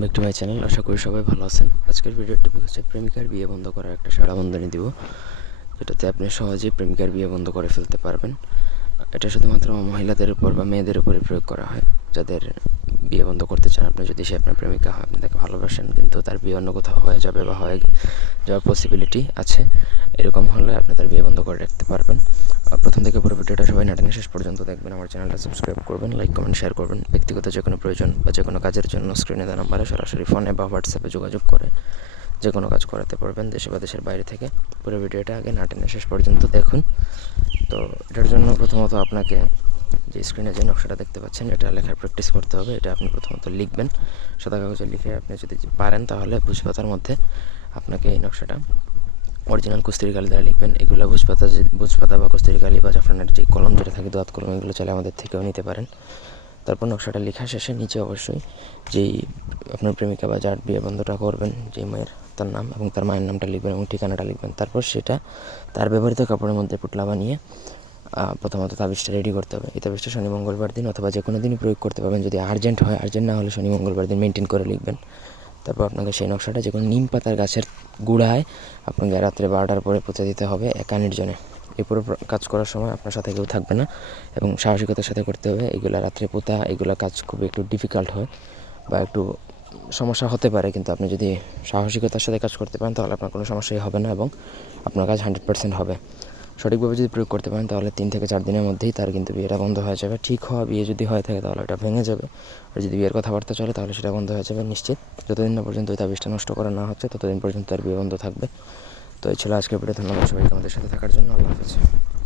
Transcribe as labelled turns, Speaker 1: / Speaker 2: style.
Speaker 1: Back to my channel আশা করি সবাই ভালো আছেন। আজকের ভিডিওর টপিক হচ্ছে প্রেমিকার বিয়ে বন্ধ করার একটা সারা বন্ধনী দিব। যেটাতে আপনি সহজেই প্রেমিকার বিয়ে বন্ধ করে ফেলতে পারবেন। এটা শুধুমাত্র মহিলাদের উপর বা মেয়েদের উপরে প্রয়োগ করা হয়। যাদের বিয়ে বন্ধ করতে চান, আপনি যদি সে আপনার প্রেমিকা হয়, আপনি তাকে ভালোবাসেন, কিন্তু তার বিয়ে অন্য কোথাও হয়ে যাবে বা হয়ে যাওয়ার পসিবিলিটি আছে, এরকম হলে আপনি তার বিয়ে বন্ধ করে রাখতে পারবেন। প্রথম থেকে পুরো ভিডিওটা সবাই নাটেনে, শেষ পর্যন্ত দেখবেন, আমার চ্যানেলটা সাবস্ক্রাইব করবেন লাইক কমেন্ট শেয়ার করবেন। ব্যক্তিগত যে কোনো প্রয়োজন বা যে কোনো কাজের জন্য স্ক্রিনে দেওয়া নাম্বারে সরাসরি ফোনে বা হোয়াটসঅ্যাপে যোগাযোগ করে যে কোনো কাজ করাতে পারবেন দেশে বা দেশের বাইরে থেকে। পুরো ভিডিওটা আগে নাটেনে শেষ পর্যন্ত দেখুন। তো এটার জন্য প্রথমত আপনাকে যে স্ক্রিনে যে নকশাটা দেখতে পাচ্ছেন, এটা লেখার প্র্যাকটিস করতে হবে। এটা আপনি প্রথমত লিখবেন। সাদা কাগজে লিখে আপনি যদি পারেন, তাহলে ভুজপাতার মধ্যে আপনাকে এই নকশাটা অরিজিনাল কুস্তির কালি দ্বারা লিখবেন। এগুলো ভুজপাতা যে, ভুজপাতা বা কুস্তির কালি বা জাফরানের যে কলম যেটা থাকে, দোয়াত কলম, এগুলো চাইলে আমাদের থেকেও নিতে পারেন। তারপর নকশাটা লেখা শেষে নিচে অবশ্যই যেই আপনার প্রেমিকা বা যার বিয়ে বন্ধটা করবেন যেই মায়ের, তার নাম এবং তার মায়ের নামটা লিখবেন এবং ঠিকানাটা লিখবেন। তারপর সেটা তার ব্যবহৃত কাপড়ের মধ্যে পুটলা বানিয়ে প্রথমত তাবিজটা রেডি করতে হবে। এই তাবিজটা শনি মঙ্গলবার দিন অথবা যে কোনো দিনই প্রয়োগ করতে পারবেন। যদি আর্জেন্ট হয় আর্জেন্ট না হলে শনি মঙ্গলবার দিন মেনটেন করে লিখবেন। তারপর আপনাকে সেই নকশাটা যে কোনো নিম পাতার গাছের গুড়ায় আপনাকে রাত্রে বারোটার পরে পুঁতে দিতে হবে একা নির্জনে এই পুরো কাজ করার সময় আপনার সাথে কেউ থাকবে না এবং সাহসিকতার সাথে করতে হবে। এগুলো রাত্রে পোতা, এগুলো কাজ খুব একটু ডিফিকাল্ট হয় বা একটু সমস্যা হতে পারে। কিন্তু আপনি যদি সাহসিকতার সাথে কাজ করতে পারেন, তাহলে আপনার কোনো সমস্যাই হবে না এবং আপনার কাজ হান্ড্রেড পার্সেন্ট হবে। সঠিকভাবে যদি প্রয়োগ করতে পারেন, তাহলে তিন থেকে চার দিনের মধ্যেই তার কিন্তু বিয়েটা বন্ধ হয়ে যাবে। ঠিক হওয়া বিয়ে যদি হয়ে থাকে, তাহলে এটা ভেঙে যাবে। আর যদি বিয়ের কথাবার্তা চলে, তাহলে সেটা বন্ধ হয়ে যাবে নিশ্চিত। যতদিন না পর্যন্ত ওই তাবিজটা নষ্ট করা না হচ্ছে, ততদিন পর্যন্ত তার বিয়ে বন্ধ থাকবে। তো এই ছিল আজকের ভিডিও। ধন্যবাদ সবাইকে আমাদের সাথে থাকার জন্য। আল্লাহ হাফেজ।